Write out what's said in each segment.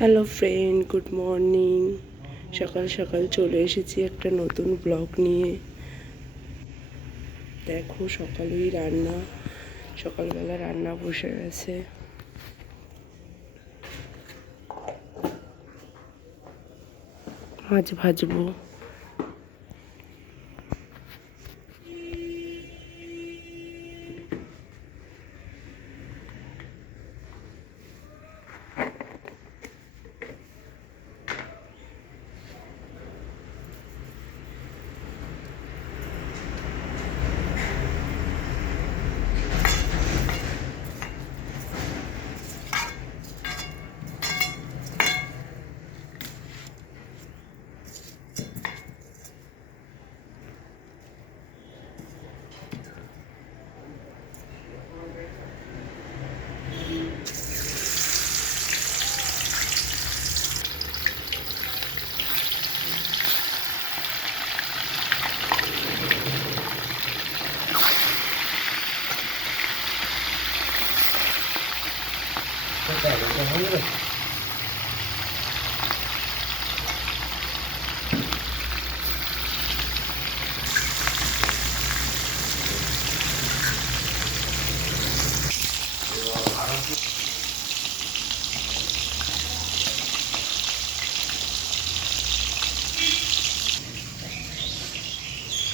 Hello friend, good morning. সকাল সকাল চলে এসেছি একটা নতুন ব্লগ নিয়ে। দেখো সকালেই সকালবেলা রান্না বসে গেছে। মাছ ভাজবো।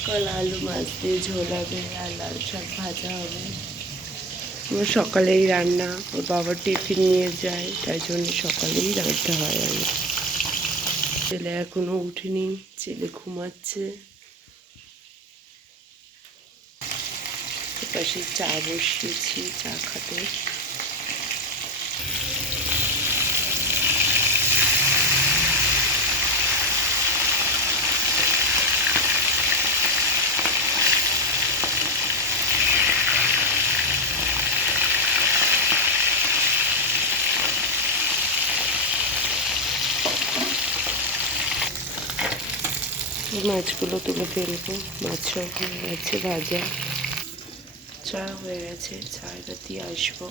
কাল আলু মাছ দিয়ে ঝোল হবে আর লাল শাক ভাজা হবে। আমার সকালেই রান্না, ওর বাবার টিফিন নিয়ে যায়, তাই জন্য সকালেই রাঁধতে হয়। আমার ছেলে এখনো উঠেনি, ছেলে ঘুমাচ্ছে। পাশে চা বসিয়েছি, চা খাতে। মাছগুলো তুলে ফেলবো। মাছ সব হয়ে গেছে ভাজা, চা হয়ে গেছে, চা এবার দিয়ে আসবো।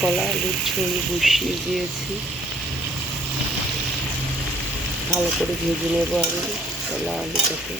কলা আলুর ঝোল বসিয়ে দিয়েছি, ভালো করে ভেজে নেবো আমি কলা আলুটাকে।